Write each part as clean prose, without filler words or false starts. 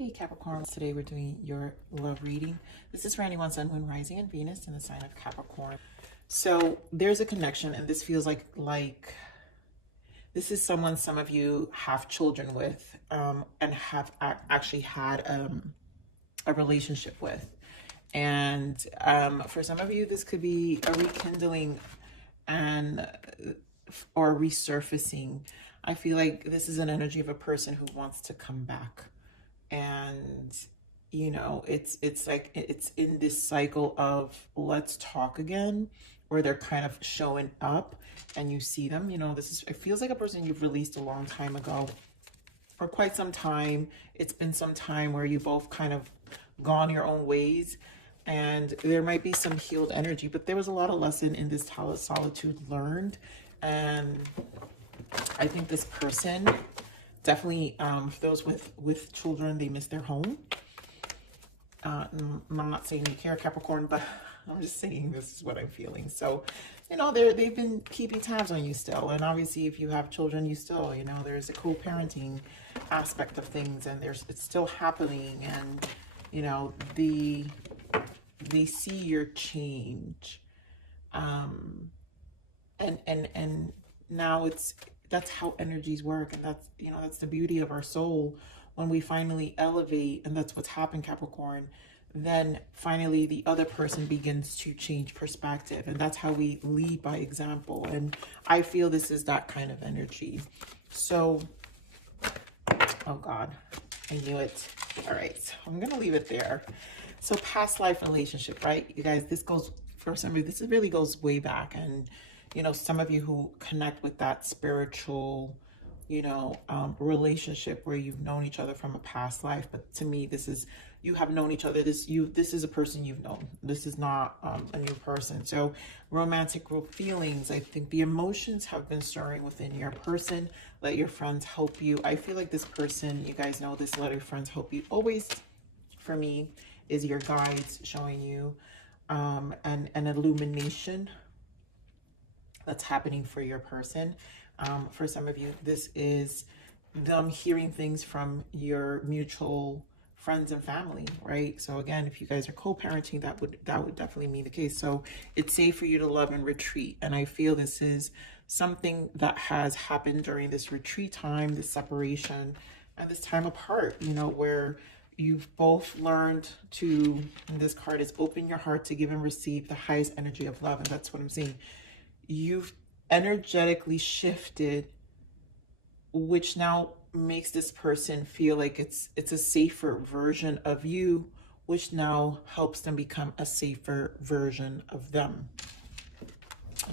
Hey Capricorn, today we're doing your love reading. This is for anyone, Sun, Moon, Rising, and Venus in the sign of Capricorn. So there's a connection, and this feels like this is someone some of you have children with, and have actually had a relationship with. And for some of you, this could be a rekindling and or resurfacing. I feel like this is an energy of a person who wants to come back. And you know, it's like it's in this cycle of let's talk again, where they're kind of showing up and you see them. You know, it feels like a person you've released a long time ago, for quite some time. It's been some time where you both kind of gone your own ways, and there might be some healed energy, but there was a lot of lesson in this solitude learned. And I think this person definitely, for those with children, they miss their home. I'm not saying you care, Capricorn, but I'm just saying this is what I'm feeling. So, you know, they've been keeping tabs on you still. And obviously, if you have children, you still, you know, there's a co-parenting aspect of things, and it's still happening. And, you know, they see your change. And now that's how energies work. And that's, you know, that's the beauty of our soul. When we finally elevate, and that's what's happened, Capricorn, then finally the other person begins to change perspective. And that's how we lead by example. And I feel this is that kind of energy. So, oh God, I knew it. All right, so I'm going to leave it there. So past life relationship, right? You guys, this goes, for somebody, this really goes way back. And you know, some of you who connect with that spiritual, you know, relationship where you've known each other from a past life. But to me, this is, you have known each other. This is a person you've known. This is not a new person. So romantic feelings, I think the emotions have been stirring within your person. Let your friends help you. I feel like this person, you guys know this, let your friends help you. Always, for me, is your guides showing you an illumination that's happening for your person. For some of you, this is them hearing things from your mutual friends and family, right? So again, if you guys are co-parenting, that would definitely be the case. So it's safe for you to love and retreat. And I feel this is something that has happened during this retreat time, this separation, and this time apart, you know, where you've both learned to, and this card is open your heart to give and receive the highest energy of love. And that's what I'm seeing. You've energetically shifted, which now makes this person feel like it's a safer version of you, which now helps them become a safer version of them.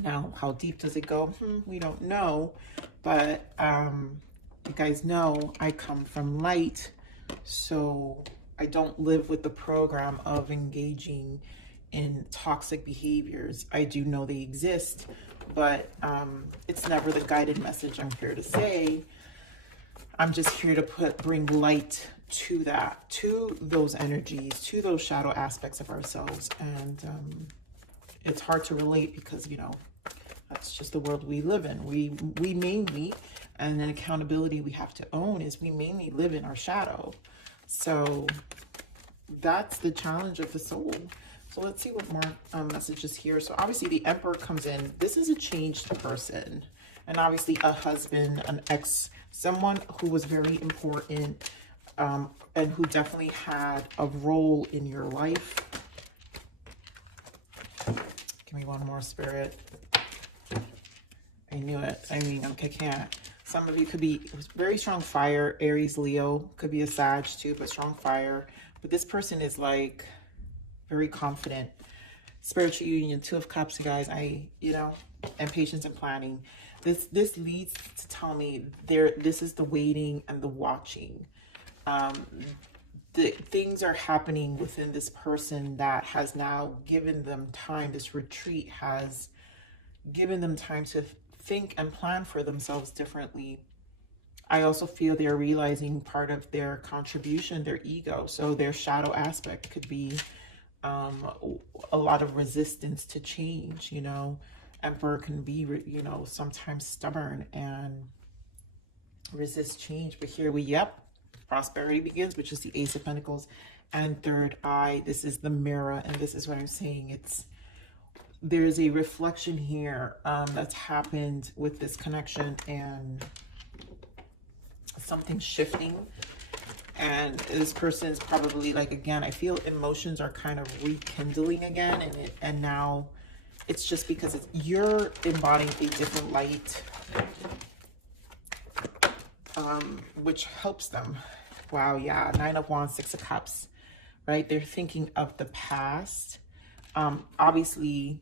Now, how deep does it go? We don't know, but you guys know I come from light, so I don't live with the program of engaging in toxic behaviors. I do know they exist, but it's never the guided message I'm here to say. I'm just here to bring light to that, to those energies, to those shadow aspects of ourselves. And it's hard to relate because, you know, that's just the world we live in. We mainly, and then accountability we have to own, is we mainly live in our shadow. So that's the challenge of the soul. So let's see what more messages here. So obviously the Emperor comes in. This is a changed person. And obviously a husband, an ex, someone who was very important, and who definitely had a role in your life. Give me one more, Spirit. I knew it. I mean, okay, can't. Some of you could be very strong fire, Aries, Leo, could be a Sag too, but strong fire. But this person is like very confident. Spiritual union, Two of Cups, you guys. You know, and patience and planning. This leads to tell me this is the waiting and the watching. The things are happening within this person that has now given them time. This retreat has given them time to think and plan for themselves differently. I also feel they're realizing part of their contribution, their ego. So their shadow aspect could be a lot of resistance to change. You know, Emperor can be, you know, sometimes stubborn and resist change. But here we, prosperity begins, which is the Ace of Pentacles. And third eye, this is the mirror. And this is what I'm saying. There's a reflection here that's happened with this connection, and something shifting. And this person is probably like, again, I feel emotions are kind of rekindling again. And now it's just because you're embodying a different light, which helps them. Wow, yeah. 9 of Wands, 6 of Cups, right? They're thinking of the past. Obviously,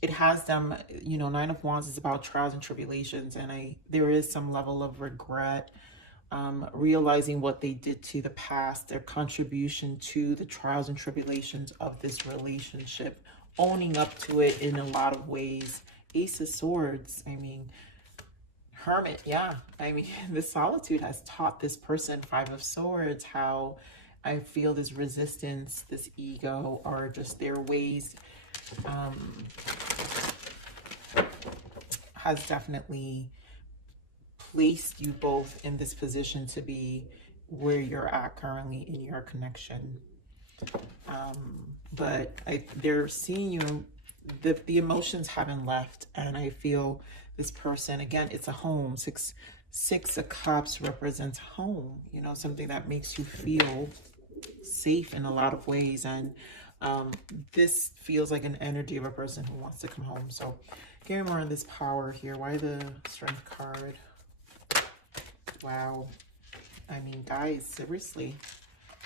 it has them, you know, 9 of Wands is about trials and tribulations. And there is some level of regret, realizing what they did to the past, their contribution to the trials and tribulations of this relationship, owning up to it in a lot of ways. Ace of Swords, I mean, Hermit, yeah. I mean, the solitude has taught this person, 5 of Swords, how I feel this resistance, this ego, or just their ways has definitely placed you both in this position to be where you're at currently in your connection. But they're seeing you, the emotions haven't left, and I feel this person, again, it's a home. Six of Cups represents home, you know, something that makes you feel safe in a lot of ways. And this feels like an energy of a person who wants to come home. So give me more on this power here. Why the Strength card? Wow. I mean, guys, seriously.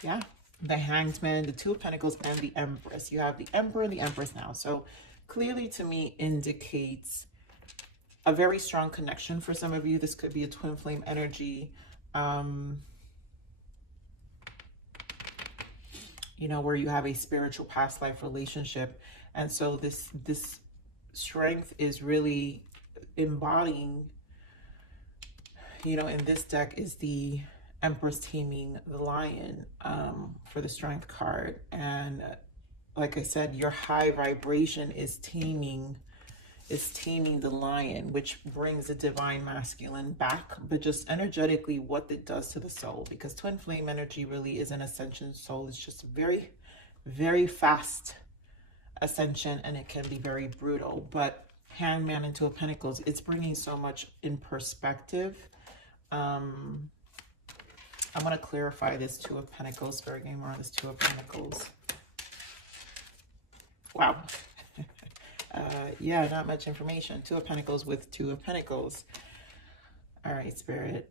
Yeah. The Hanged Man, the 2 of Pentacles, and the Empress. You have the Emperor and the Empress now. So clearly to me indicates a very strong connection for some of you. This could be a twin flame energy. You know, where you have a spiritual past life relationship. And so this strength is really embodying, you know, in this deck is the Empress taming the lion for the Strength card. And like I said, your high vibration is taming the lion, which brings the divine masculine back. But just energetically what it does to the soul, because twin flame energy really is an ascension soul. It's just very, very fast ascension, and it can be very brutal. But Hangman and 2 of Pentacles, it's bringing so much in perspective. I'm going to clarify this 2 of Pentacles. Spirit game more on this 2 of Pentacles. Wow. Yeah, not much information. 2 of Pentacles with 2 of Pentacles. All right, Spirit.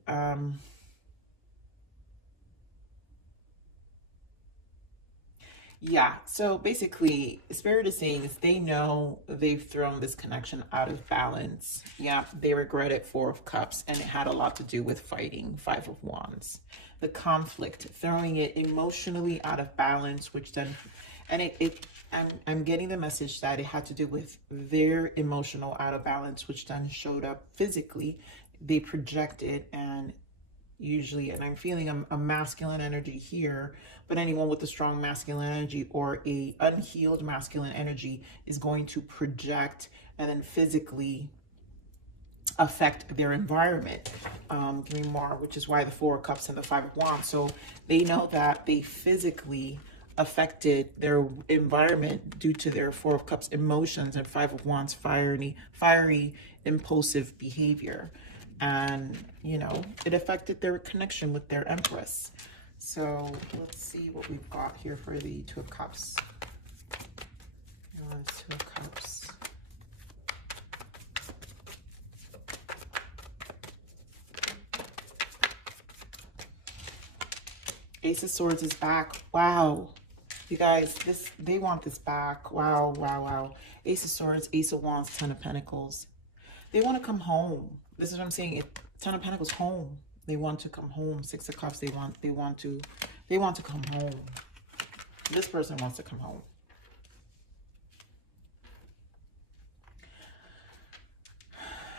Yeah, so basically, Spirit is saying is they know they've thrown this connection out of balance. Yeah, they regret it, 4 of Cups, and it had a lot to do with fighting, 5 of Wands. The conflict, throwing it emotionally out of balance, which then, and I'm getting the message that it had to do with their emotional out of balance, which then showed up physically. They projected, and usually, and I'm feeling a masculine energy here, but anyone with a strong masculine energy or a unhealed masculine energy is going to project and then physically affect their environment. Give me more, which is why the 4 of Cups and the 5 of Wands. So they know that they physically affected their environment due to their 4 of Cups emotions and 5 of Wands fiery impulsive behavior. And, you know, it affected their connection with their Empress. So let's see what we've got here for the 2 of Cups. 2 of Cups. Ace of Swords is back. Wow. You guys, they want this back. Wow, wow, wow. Ace of Swords, Ace of Wands, 10 of Pentacles. They want to come home. This is what I'm saying. 10 of Pentacles, home. They want to come home. 6 of Cups, they want to come home. This person wants to come home.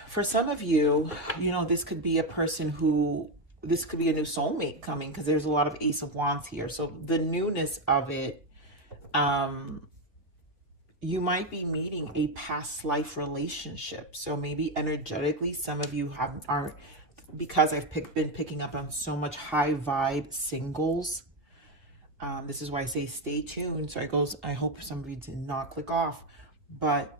For some of you, you know, this could be a person who, this could be a new soulmate coming, because there's a lot of Ace of Wands here. So the newness of it, you might be meeting a past life relationship. So maybe energetically, some of you aren't because I've been picking up on so much high vibe singles. This is why I say stay tuned. So I hope somebody did not click off, but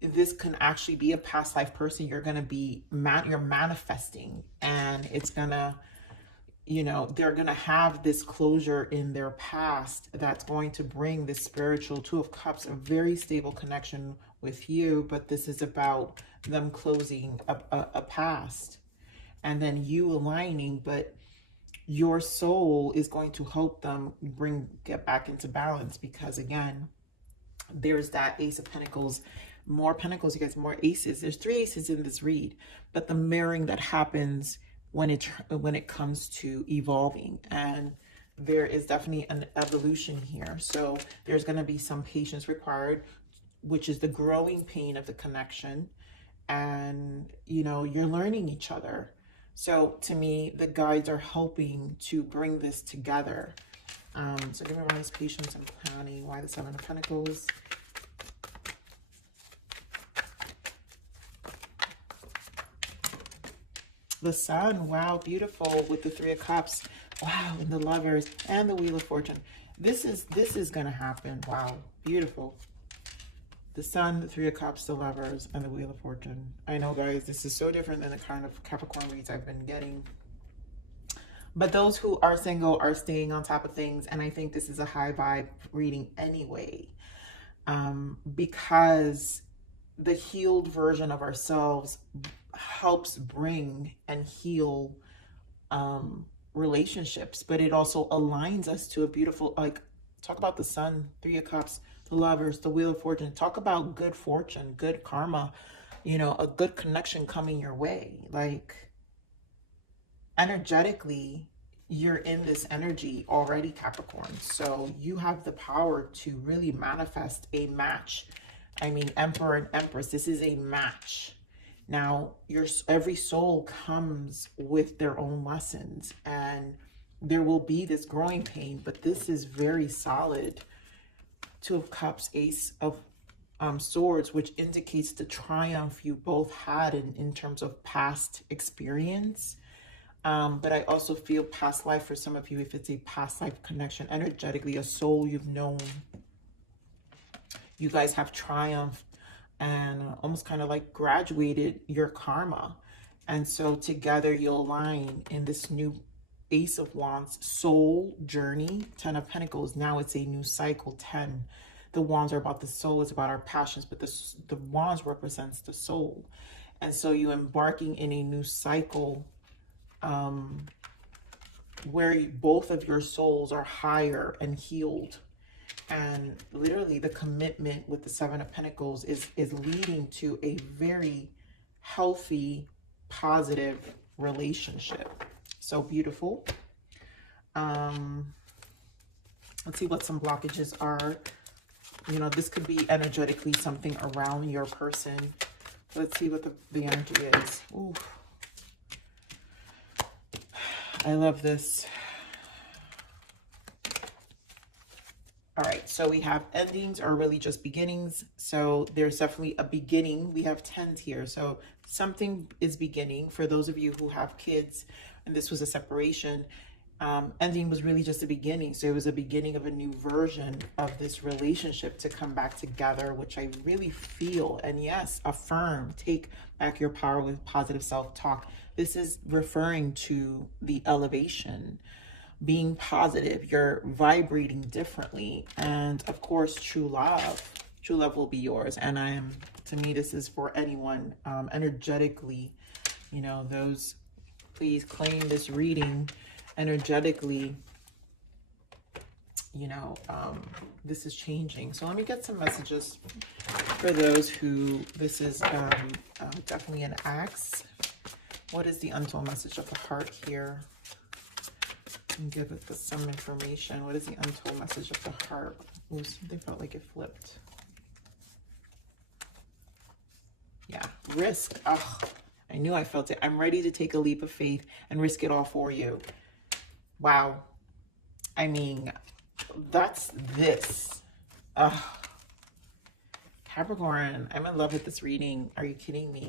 this can actually be a past life person. You're going to be, you're manifesting, and it's going to, you know, they're going to have this closure in their past that's going to bring this spiritual Two of Cups, a very stable connection with you. But this is about them closing a past and then you aligning, but your soul is going to help them get back into balance, because again, there's that Ace of Pentacles, more Pentacles, you guys, more aces. There's 3 aces in this read, but the mirroring that happens when it comes to evolving, and there is definitely an evolution here. So there's going to be some patience required, which is the growing pain of the connection, and you know, you're learning each other. So to me, the guides are helping to bring this together. So give me why is patience and planning, why the 7 of Pentacles. The Sun, wow, beautiful, with the 3 of Cups. Wow, and the Lovers and the Wheel of Fortune. This is gonna happen. Wow, beautiful. The Sun, the 3 of Cups, the Lovers, and the Wheel of Fortune. I know, guys, this is so different than the kind of Capricorn reads I've been getting. But those who are single are staying on top of things, and I think this is a high vibe reading anyway, because the healed version of ourselves helps bring and heal relationships, but it also aligns us to a beautiful, like, talk about the Sun, 3 of Cups, the Lovers, the Wheel of Fortune. Talk about good fortune, good karma, you know, a good connection coming your way. Like, energetically, you're in this energy already, Capricorn. So you have the power to really manifest a match. I mean, Emperor and Empress, this is a match. Now, every soul comes with their own lessons, and there will be this growing pain, but this is very solid. 2 of Cups, Ace of Swords, which indicates the triumph you both had in terms of past experience. But I also feel past life for some of you, if it's a past life connection, energetically, a soul you've known. You guys have triumphed and almost kind of like graduated your karma. And so together you'll align in this new Ace of Wands soul journey. 10 of Pentacles, now it's a new cycle. 10, the wands are about the soul, it's about our passions, but the wands represents the soul. And so you're embarking in a new cycle where both of your souls are higher and healed. And literally the commitment with the 7 of Pentacles is leading to a very healthy, positive relationship. So beautiful. Let's see what some blockages are. You know, this could be energetically something around your person. Let's see what the energy is. Ooh. I love this. All right, so we have endings are really just beginnings. So there's definitely a beginning. We have 10s here. So something is beginning for those of you who have kids and this was a separation. Ending was really just a beginning. So it was a beginning of a new version of this relationship to come back together, which I really feel. And yes, affirm, take back your power with positive self-talk. This is referring to the elevation, being positive, you're vibrating differently. And of course, true love will be yours. And to me, this is for anyone energetically, you know, those, please claim this reading energetically, you know, this is changing. So let me get some messages for those who this is definitely an axe. What is the untold message of the heart here? And give it some information. What is the untold message of the heart? Ooh, something felt like it flipped. Yeah, risk. Oh, I knew I felt it. I'm ready to take a leap of faith and risk it all for you. Wow. I mean, that's this. Capricorn, I'm in love with this reading. Are you kidding me?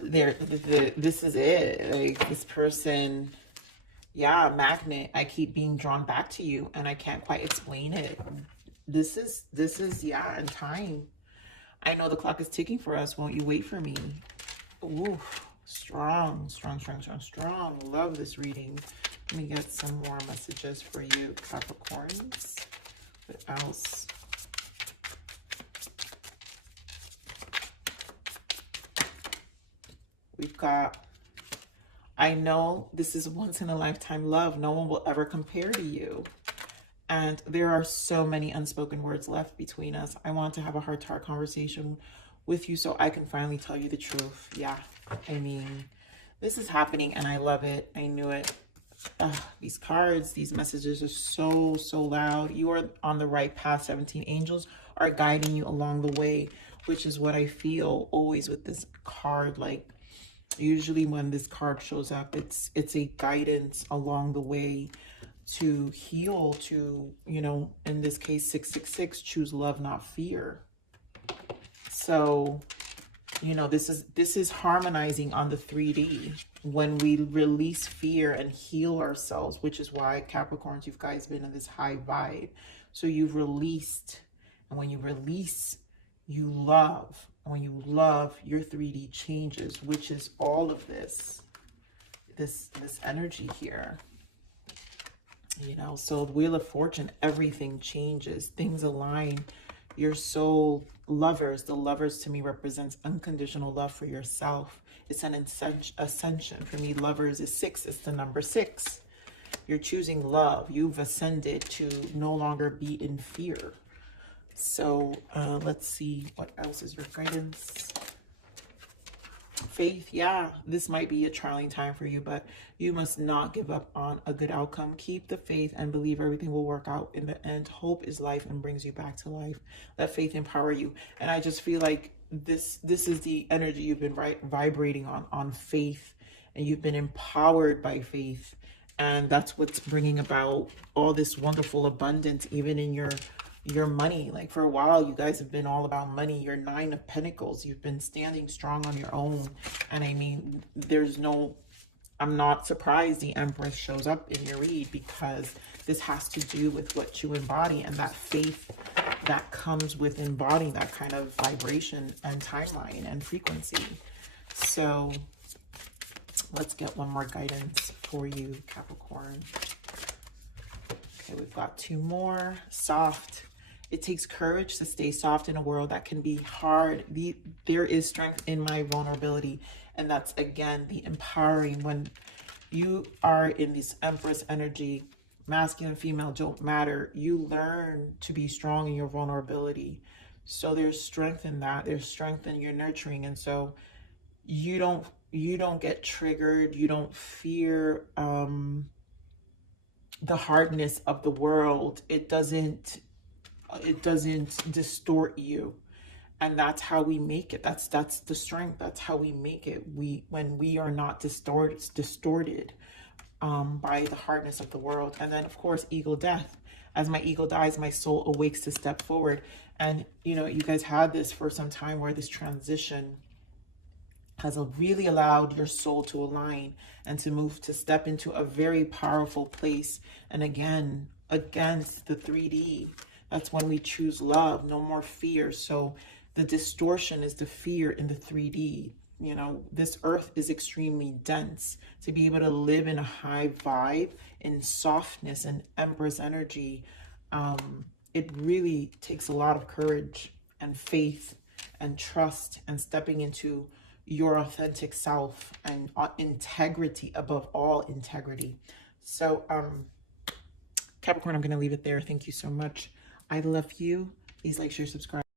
this is it. Like, this person, yeah, magnet. I keep being drawn back to you, and I can't quite explain it. This is, yeah, in time. I know the clock is ticking for us. Won't you wait for me? Ooh, strong, strong, strong, strong, strong. Love this reading. Let me get some more messages for you, Capricorns. What else? We've got, I know this is once in a lifetime love. No one will ever compare to you. And there are so many unspoken words left between us. I want to have a heart-to-heart conversation with you so I can finally tell you the truth. Yeah, I mean, this is happening and I love it. I knew it. These cards, these messages are so, so loud. You are on the right path. 17 angels are guiding you along the way, which is what I feel always with this card. Like, usually when this card shows up, it's a guidance along the way to heal, to, you know, in this case, 666, choose love, not fear. So, you know, this is harmonizing on the 3D when we release fear and heal ourselves, which is why, Capricorns, you guys been in this high vibe. So you've released, and when you release, you love. And when you love, your 3D changes, which is all of this energy here. You know, so Wheel of Fortune, everything changes, things align. Your soul lovers, the lovers to me represents unconditional love for yourself. It's an ascension. For me, lovers is 6. It's the number 6. You're choosing love. You've ascended to no longer be in fear. So let's see, what else is your guidance? Faith, yeah, this might be a trying time for you, but you must not give up on a good outcome. Keep the faith and believe everything will work out in the end. Hope is life and brings you back to life. Let faith empower you. And I just feel like this is the energy you've been vibrating on faith, and you've been empowered by faith, and that's what's bringing about all this wonderful abundance, even in your money. Like, for a while, you guys have been all about money. Your 9 of Pentacles, you've been standing strong on your own. And I mean, I'm not surprised the Empress shows up in your read, because this has to do with what you embody and that faith that comes with embodying that kind of vibration and timeline and frequency. So let's get one more guidance for you, Capricorn. Okay, we've got 2 more. Soft. It takes courage to stay soft in a world that can be hard. There is strength in my vulnerability. And that's, again, the empowering. When you are in this Empress energy, masculine, female, don't matter. You learn to be strong in your vulnerability. So there's strength in that. There's strength in your nurturing. And so you don't get triggered. You don't fear the hardness of the world. It doesn't distort you. And that's how we make it. That's the strength. That's how we make it. When we are not distorted by the hardness of the world. And then, of course, ego death. As my ego dies, my soul awakes to step forward. And, you know, you guys had this for some time, where this transition has really allowed your soul to align and to move, to step into a very powerful place. And again, against the 3D, that's when we choose love, no more fear. So the distortion is the fear in the 3D. You know, this earth is extremely dense. To be able to live in a high vibe, in softness and Empress energy, it really takes a lot of courage and faith and trust, and stepping into your authentic self, and integrity, above all integrity. So Capricorn, I'm going to leave it there. Thank you so much. I love you. Please like, share, subscribe.